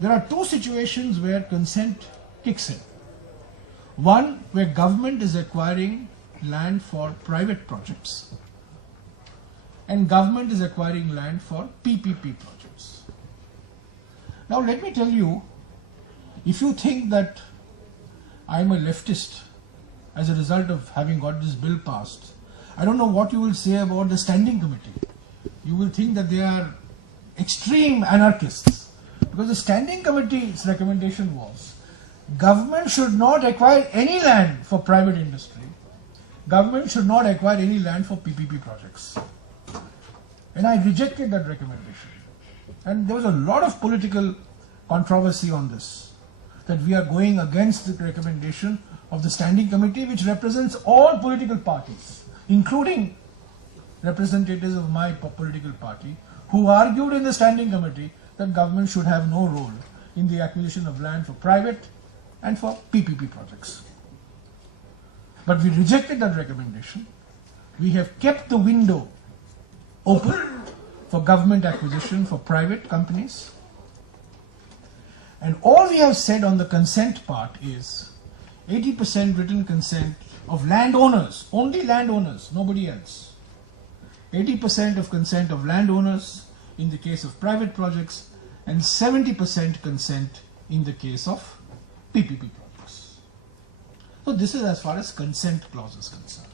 there are two situations where consent kicks in. One, where government is acquiring land for private projects, and government is acquiring land for PPP projects. Now let me tell you, if you think that I'm a leftist as a result of having got this bill passed, I don't know what you will say about the standing committee. You will think that they are extreme anarchists, because the standing committee's recommendation was government should not acquire any land for private industry. Government should not acquire any land for PPP projects. And I rejected that recommendation. And there was a lot of political controversy on this, that we are going against the recommendation of the standing committee, which represents all political parties, including representatives of my political party, who argued in the standing committee that government should have no role in the acquisition of land for private and for PPP projects. But we rejected that recommendation. We have kept the window open for government acquisition for private companies. And all we have said on the consent part is 80% written consent of landowners, only landowners, nobody else. 80% of consent of landowners in the case of private projects, and 70% consent in the case of PPP projects. So this is as far as consent clause is concerned.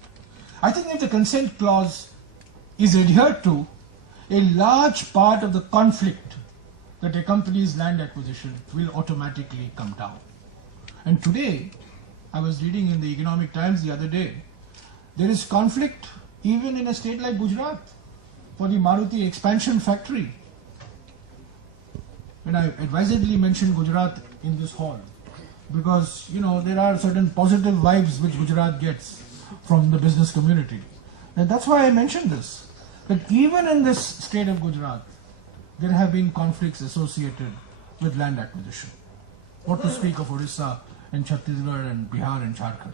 I think if the consent clause is adhered to, a large part of the conflict that accompanies land acquisition will automatically come down. And today, I was reading in the Economic Times the other day, there is conflict even in a state like Gujarat for the Maruti expansion factory. When I advisedly mentioned Gujarat in this hall, because there are certain positive vibes which Gujarat gets from the business community. And that's why I mentioned this, that even in this state of Gujarat, there have been conflicts associated with land acquisition. What to speak of Orissa and Chhattisgarh and Bihar and Jharkhand.